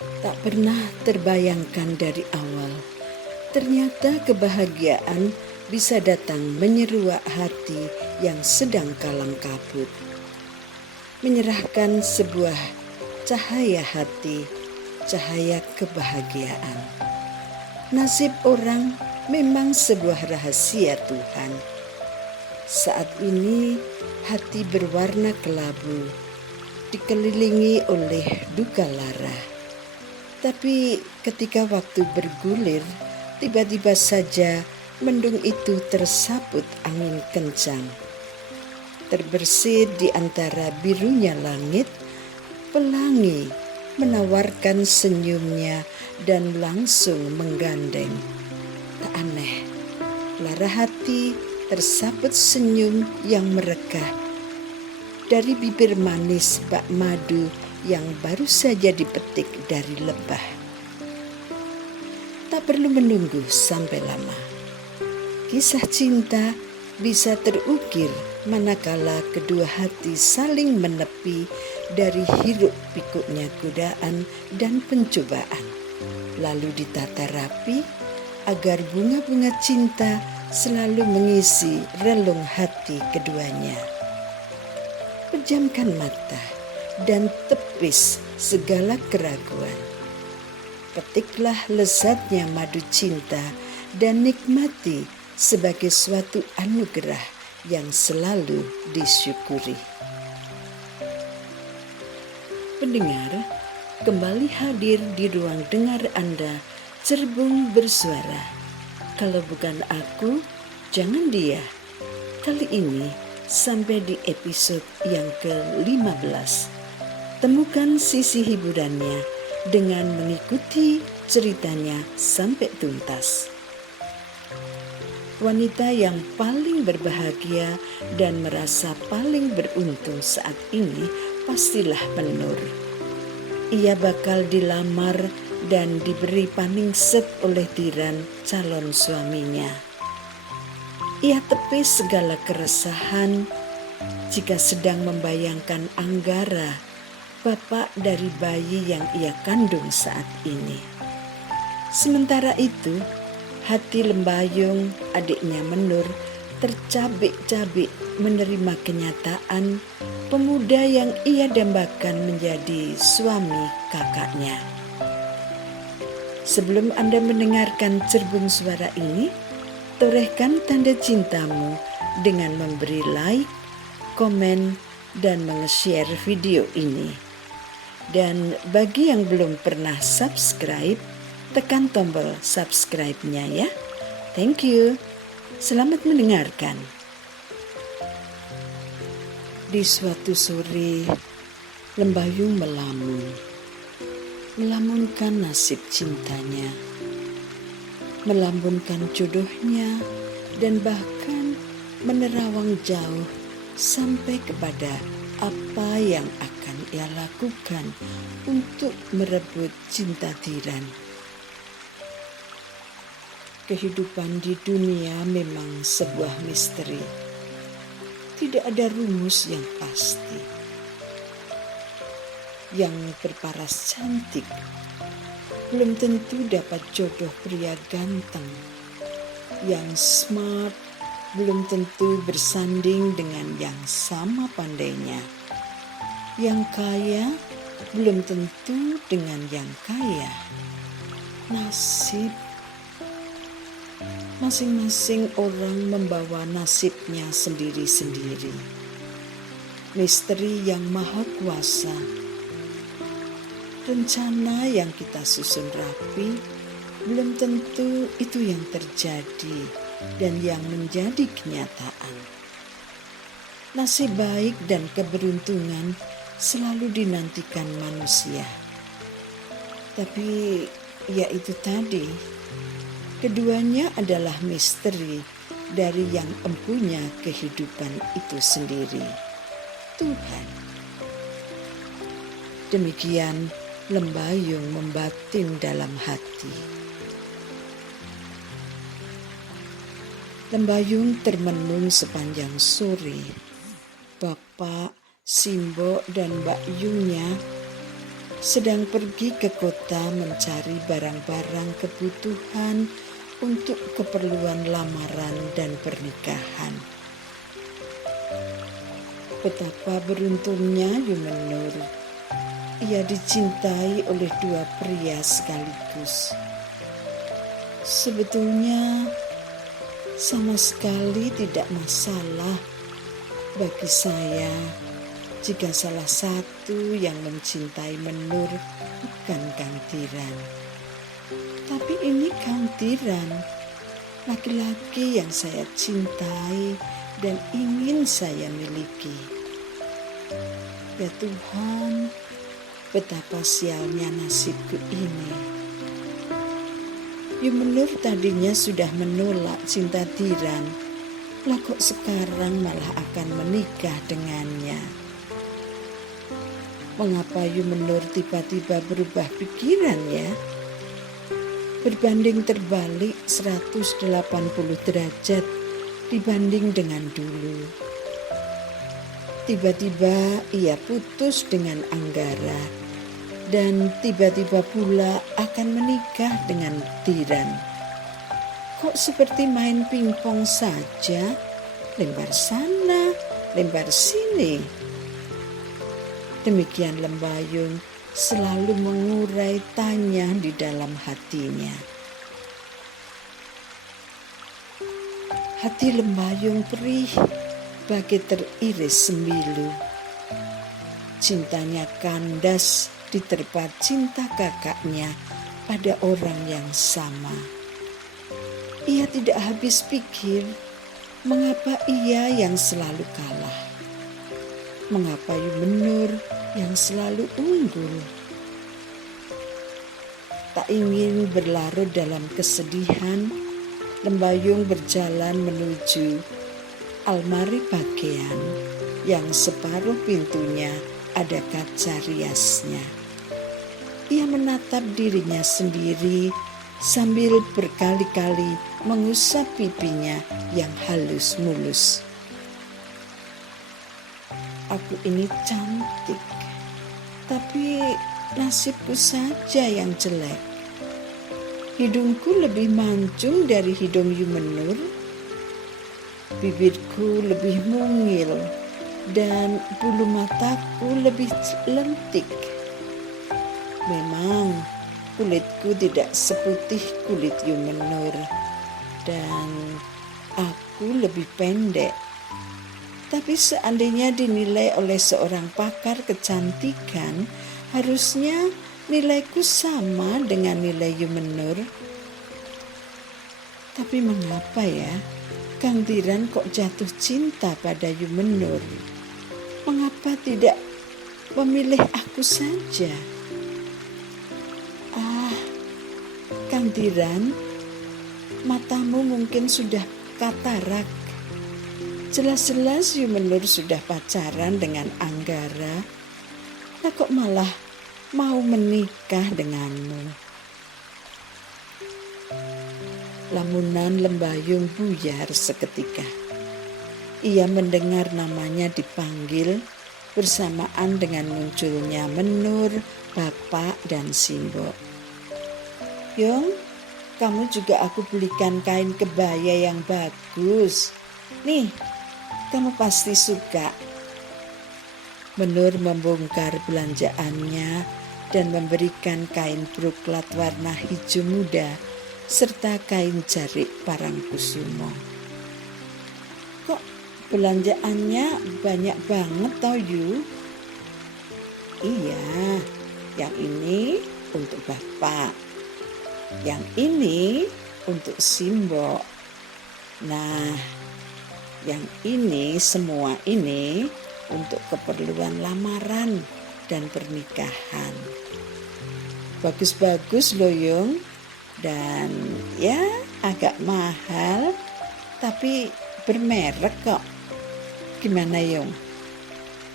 Tak pernah terbayangkan dari awal, ternyata kebahagiaan bisa datang menyeruak hati yang sedang kalam kabut. Menyerahkan sebuah cahaya hati, cahaya kebahagiaan. Nasib orang memang sebuah rahasia Tuhan. Saat ini hati berwarna kelabu, dikelilingi oleh duka lara. Tapi ketika waktu bergulir, tiba-tiba saja mendung itu tersaput angin kencang. Terbersit di antara birunya langit, pelangi menawarkan senyumnya dan langsung menggandeng. Tak aneh, lara hati tersaput senyum yang merekah dari bibir manis bak madu yang baru saja dipetik dari lebah. Tak perlu menunggu sampai lama. Kisah cinta bisa terukir manakala kedua hati saling menepi dari hiruk pikuknya godaan dan pencobaan, lalu ditata rapi agar bunga-bunga cinta selalu mengisi relung hati keduanya. Pejamkan mata dan tepis segala keraguan. Petiklah lezatnya madu cinta dan nikmati sebagai suatu anugerah yang selalu disyukuri. Pendengar, kembali hadir di ruang dengar Anda, Cerbung Bersuara. Kalau bukan aku, jangan dia. Kali ini sampai di episode yang ke-15. Temukan sisi hiburannya dengan mengikuti ceritanya sampai tuntas. Wanita yang paling berbahagia dan merasa paling beruntung saat ini pastilah Penur. Ia bakal dilamar dan diberi paningset oleh tiran calon suaminya. Ia tepis segala keresahan jika sedang membayangkan Anggara, bapak dari bayi yang ia kandung saat ini. Sementara itu, hati Lembayung, adiknya Menur, tercabik-cabik menerima kenyataan pemuda yang ia dambakan menjadi suami kakaknya. Sebelum Anda mendengarkan Cerbung Suara ini, torehkan tanda cintamu dengan memberi like, komen, dan menge-share video ini. Dan bagi yang belum pernah subscribe, tekan tombol subscribe-nya ya. Thank you. Selamat mendengarkan. Di suatu sore, Lembayung melamunkan nasib cintanya, melambunkan jodohnya, dan bahkan menerawang jauh sampai kepada apa yang akan ia lakukan untuk merebut cinta tiran. Kehidupan di dunia memang sebuah misteri. Tidak ada rumus yang pasti. Yang berparas cantik belum tentu dapat jodoh pria ganteng. Yang smart belum tentu bersanding dengan yang sama pandainya. Yang kaya belum tentu dengan yang kaya. Nasib. Masing-masing orang membawa nasibnya sendiri-sendiri. Misteri yang maha kuasa. Rencana yang kita susun rapi belum tentu itu yang terjadi dan yang menjadi kenyataan. Nasib baik dan keberuntungan selalu dinantikan manusia. Tapi ya itu tadi, keduanya adalah misteri dari yang empunya kehidupan itu sendiri, Tuhan. Demikian Lembayung membatin dalam hati. Lembayung termenung sepanjang sore. Bapak, Simbo, dan Mbak Yunya sedang pergi ke kota mencari barang-barang kebutuhan untuk keperluan lamaran dan pernikahan. Betapa beruntungnya Yumenur. Ia dicintai oleh dua pria sekaligus. Sebetulnya sama sekali tidak masalah bagi saya jika salah satu yang mencintai Menur bukan Kang Tiran. Tapi ini Kang Tiran, laki-laki yang saya cintai dan ingin saya miliki. Ya Tuhan, betapa sialnya nasibku ini. Yumenur tadinya sudah menolak cinta Tiran, lah kok sekarang malah akan menikah dengannya. Mengapa Yumenur tiba-tiba berubah pikiran ya? Berbanding terbalik 180 derajat dibanding dengan dulu. Tiba-tiba ia putus dengan Anggara dan tiba-tiba pula akan menikah dengan Tiran. Kok seperti main pingpong saja, lempar sana, lempar sini. Demikian Lembayung selalu mengurai tanya di dalam hatinya. Hati Lembayung perih bagai teriris sembilu. Cintanya kandas diterpa cinta kakaknya pada orang yang sama. Ia tidak habis pikir mengapa ia yang selalu kalah. Mengapa Yumenur yang selalu unggul? Tak ingin berlarut dalam kesedihan, Lembayung berjalan menuju almari pakaian yang separuh pintunya ada kaca riasnya. Ia menatap dirinya sendiri sambil berkali-kali mengusap pipinya yang halus mulus. Aku ini cantik, tapi nasibku saja yang jelek. Hidungku lebih mancung dari hidung Yumenur. Bibirku lebih mungil dan bulu mataku lebih lentik. Memang kulitku tidak seputih kulit Yumenur dan aku lebih pendek. Tapi seandainya dinilai oleh seorang pakar kecantikan, harusnya nilaiku sama dengan nilai Yumenur. Tapi mengapa ya, Kang Tiran kok jatuh cinta pada Yumenur? Mengapa tidak memilih aku saja? Kang Tiran, matamu mungkin sudah katarak. Jelas-jelas Yumenur sudah pacaran dengan Anggara. Lah kok malah mau menikah denganmu? Lamunan Lembayung buyar seketika. Ia mendengar namanya dipanggil bersamaan dengan munculnya Menur, Bapak, dan Simbo. Yong, kamu juga aku belikan kain kebaya yang bagus. Nih, kamu pasti suka. Menur membongkar belanjaannya dan memberikan kain broklat warna hijau muda serta kain jarik Parangkusumo. Kok belanjaannya banyak banget toh Yu? Iya, yang ini untuk Bapak, yang ini untuk Simbo. Nah, yang ini semua ini untuk keperluan lamaran dan pernikahan. Bagus-bagus loh Yung. Dan ya agak mahal tapi bermerek kok. Gimana Yung?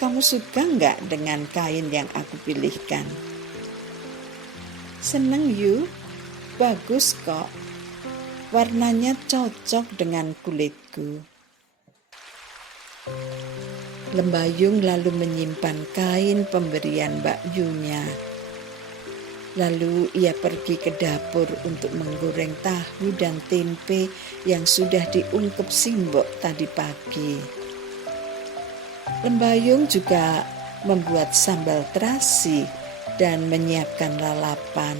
Kamu suka nggak dengan kain yang aku pilihkan? Seneng Yu, bagus kok. Warnanya cocok dengan kulitku. Lembayung lalu menyimpan kain pemberian Mbak Yunya Lalu ia pergi ke dapur untuk menggoreng tahu dan tempe yang sudah diungkep Simbok tadi pagi. Lembayung juga membuat sambal terasi dan menyiapkan lalapan.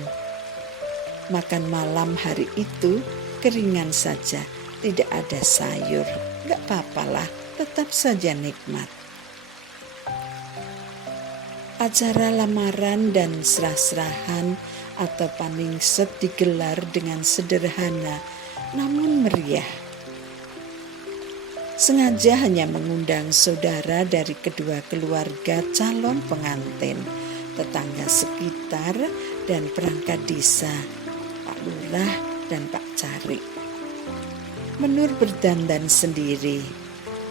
Makan malam hari itu keringan saja, tidak ada sayur. Gak apa-apalah, tetap saja nikmat. Acara lamaran dan serah-serahan atau paningset digelar dengan sederhana namun meriah. Sengaja hanya mengundang saudara dari kedua keluarga calon pengantin, tetangga sekitar dan perangkat desa, Pak Lurah dan Pak Cari. Menur berdandan sendiri,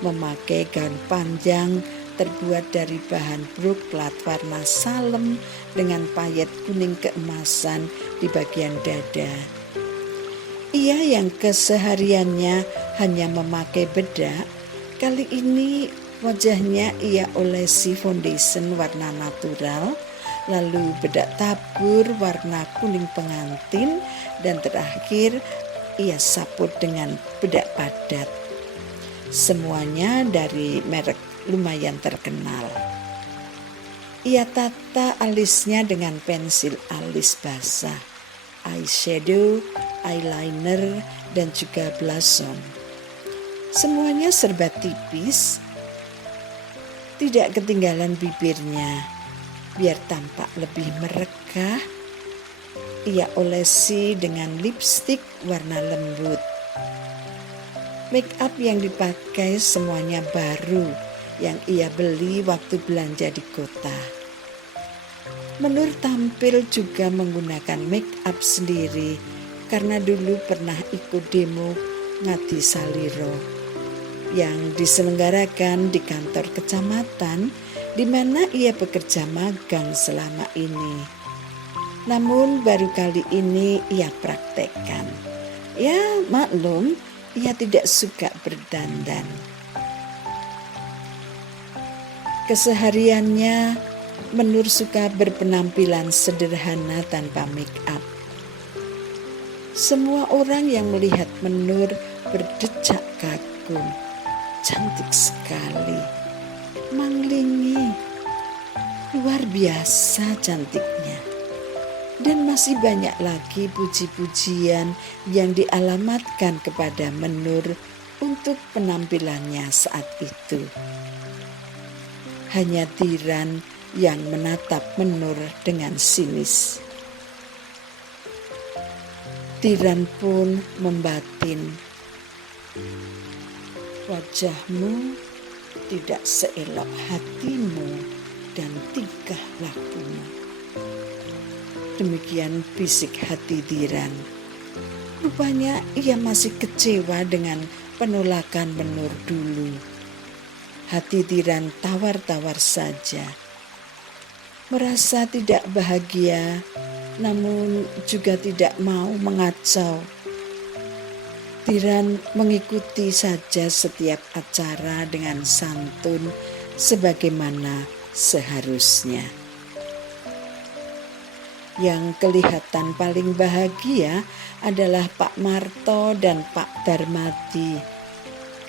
memakai gaun panjang terbuat dari bahan broklat warna salem dengan payet kuning keemasan di bagian dada. Ia yang kesehariannya hanya memakai bedak, kali ini wajahnya ia olesi foundation warna natural, lalu bedak tabur warna kuning pengantin, dan terakhir ia saput dengan bedak padat. Semuanya dari merek lumayan terkenal. Ia tata alisnya dengan pensil alis basah, eyeshadow, eyeliner, dan juga blush on. Semuanya serba tipis, tidak ketinggalan bibirnya. Biar tampak lebih merekah, ia olesi dengan lipstik warna lembut. Make up yang dipakai semuanya baru yang ia beli waktu belanja di kota. Menur tampil juga menggunakan make up sendiri karena dulu pernah ikut demo Ngati Saliro yang diselenggarakan di kantor kecamatan di mana ia bekerja magang selama ini. Namun baru kali ini ia praktekkan. Ya maklum, ia tidak suka berdandan. Kesehariannya Menur suka berpenampilan sederhana tanpa make up. Semua orang yang melihat Menur berdecak kagum. Cantik sekali, manglingi, luar biasa cantiknya. Dan masih banyak lagi puji-pujian yang dialamatkan kepada Menur untuk penampilannya saat itu. Hanya Tiran yang menatap Menur dengan sinis. Tiran pun membatin, wajahmu tidak seelok hatimu dan tingkah lakumu. Demikian bisik hati Tiran. Rupanya ia masih kecewa dengan penolakan Menur dulu. Hati Tiran tawar-tawar saja. Merasa tidak bahagia, namun juga tidak mau mengacau. Tiran mengikuti saja setiap acara dengan santun sebagaimana seharusnya. Yang kelihatan paling bahagia adalah Pak Marto dan Pak Darmadi,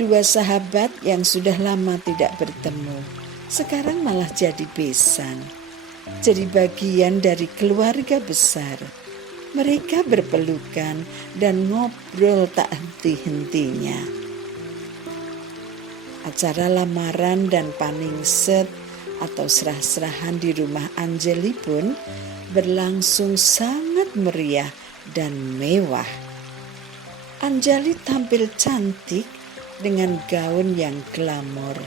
dua sahabat yang sudah lama tidak bertemu. Sekarang malah jadi besan, jadi bagian dari keluarga besar. Mereka berpelukan dan ngobrol tak henti-hentinya. Acara lamaran dan paningset atau serah-serahan di rumah Anjeli pun berlangsung sangat meriah dan mewah. Anjali tampil cantik dengan gaun yang glamor.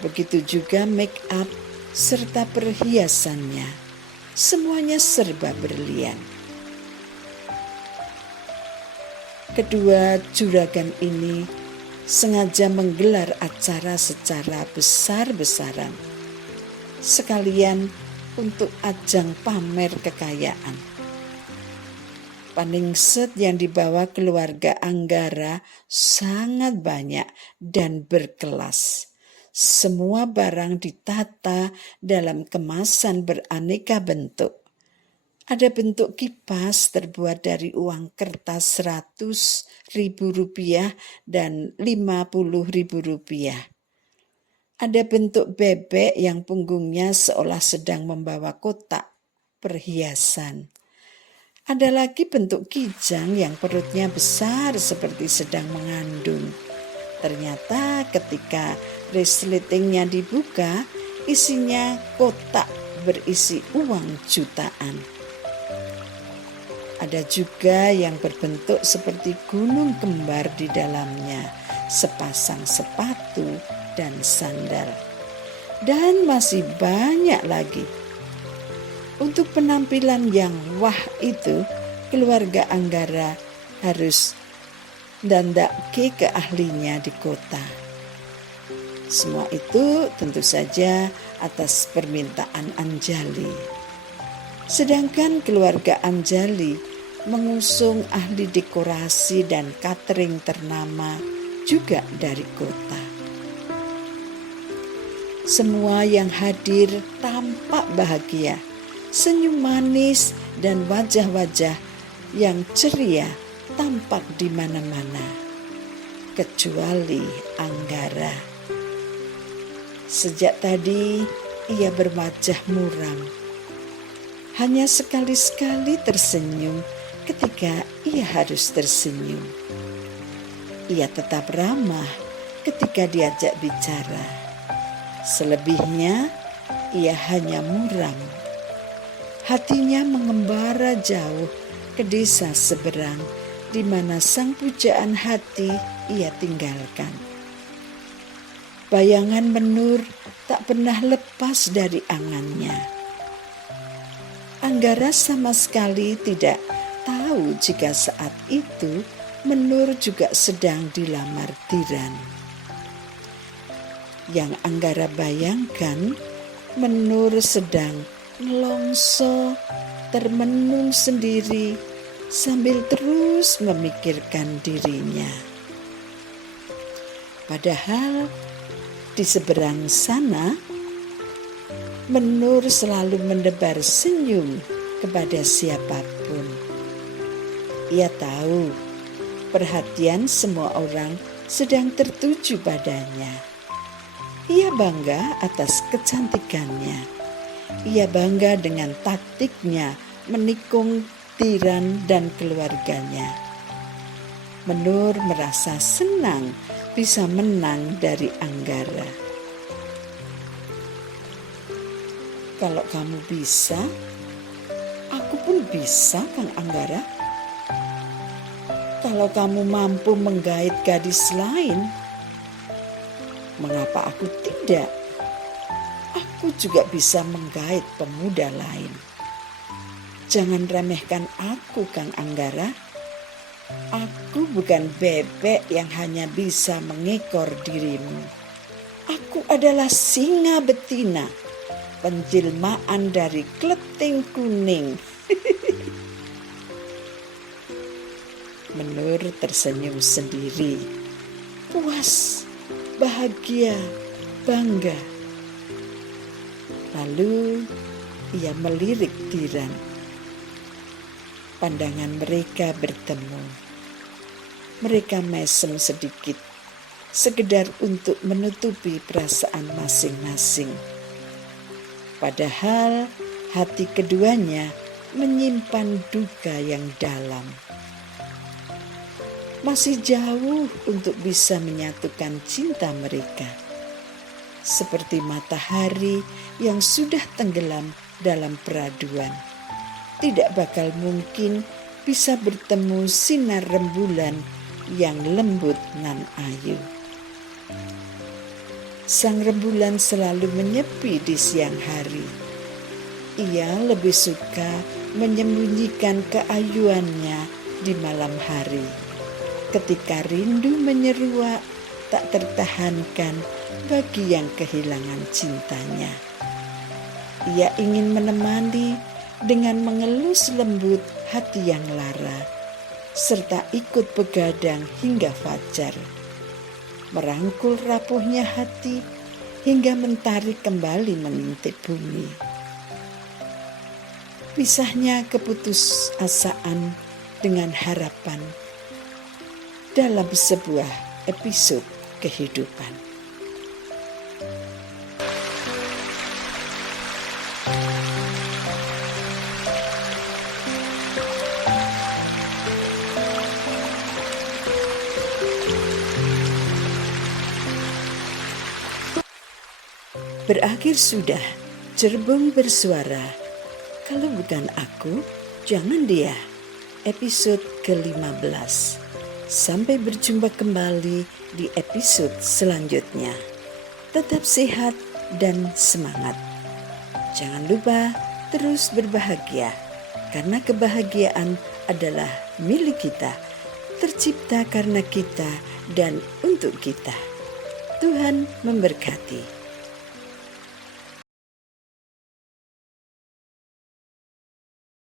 Begitu juga make up serta perhiasannya. Semuanya serba berlian. Kedua juragan ini sengaja menggelar acara secara besar-besaran, sekalian untuk ajang pamer kekayaan. Paningset yang dibawa keluarga Anggara sangat banyak dan berkelas. Semua barang ditata dalam kemasan beraneka bentuk. Ada bentuk kipas terbuat dari uang kertas Rp100.000 dan Rp50.000. Ada bentuk bebek yang punggungnya seolah sedang membawa kotak perhiasan. Ada lagi bentuk kijang yang perutnya besar seperti sedang mengandung. Ternyata ketika resletingnya dibuka, isinya kotak berisi uang jutaan. Ada juga yang berbentuk seperti gunung kembar di dalamnya, sepasang sepatu dan sandal. Dan masih banyak lagi. Untuk penampilan yang wah itu, keluarga Anggara harus dandake ke ahlinya di kota. Semua itu tentu saja atas permintaan Anjali. Sedangkan keluarga Anjali mengusung ahli dekorasi dan catering ternama juga dari kota. Semua yang hadir tampak bahagia, senyum manis dan wajah-wajah yang ceria tampak di mana-mana, kecuali Anggara. Sejak tadi ia berwajah muram. Hanya sekali-sekali tersenyum ketika ia harus tersenyum. Ia tetap ramah ketika diajak bicara. Selebihnya, ia hanya muram. Hatinya mengembara jauh ke desa seberang, di mana sang pujaan hati ia tinggalkan. Bayangan Menur tak pernah lepas dari angannya. Anggara sama sekali tidak tahu jika saat itu Menur juga sedang dilamar Tiran. Yang Anggara bayangkan, Menur sedang nelongso termenung sendiri sambil terus memikirkan dirinya. Padahal di seberang sana, Menur selalu mendebar senyum kepada siapapun. Ia tahu perhatian semua orang sedang tertuju padanya. Ia bangga atas kecantikannya. Ia bangga dengan taktiknya menikung Tiran dan keluarganya. Menur merasa senang bisa menang dari Anggara. Kalau kamu bisa, aku pun bisa, Kang Anggara. Kalau kamu mampu menggait gadis lain, mengapa aku tidak? Aku juga bisa menggait pemuda lain. Jangan remehkan aku, Kang Anggara. Aku bukan bebek yang hanya bisa mengekor dirimu. Aku adalah singa betina, penjelmaan dari kleting kuning. Menur tersenyum sendiri, puas, bahagia, bangga. Lalu ia melirik Tiran. Pandangan mereka bertemu. Mereka mesem sedikit, sekedar untuk menutupi perasaan masing-masing. Padahal hati keduanya menyimpan duka yang dalam. Masih jauh untuk bisa menyatukan cinta mereka. Seperti matahari yang sudah tenggelam dalam peraduan. Tidak bakal mungkin bisa bertemu sinar rembulan yang lembut nan ayu. Sang rembulan selalu menyepi di siang hari. Ia lebih suka menyembunyikan keayuannya di malam hari. Ketika rindu menyeruak tak tertahankan bagi yang kehilangan cintanya. Ia ingin menemani dengan mengelus lembut hati yang lara, serta ikut begadang hingga fajar. Merangkul rapuhnya hati hingga mentari kembali mengintip bumi. Terpisahnya keputusasaan dengan harapan dalam sebuah episode kehidupan. Berakhir sudah Cerbung bersuara. Kalau bukan aku, jangan dia. Episode ke-15. Sampai berjumpa kembali di episode selanjutnya. Tetap sehat dan semangat. Jangan lupa terus berbahagia, karena kebahagiaan adalah milik kita, tercipta karena kita dan untuk kita. Tuhan memberkati.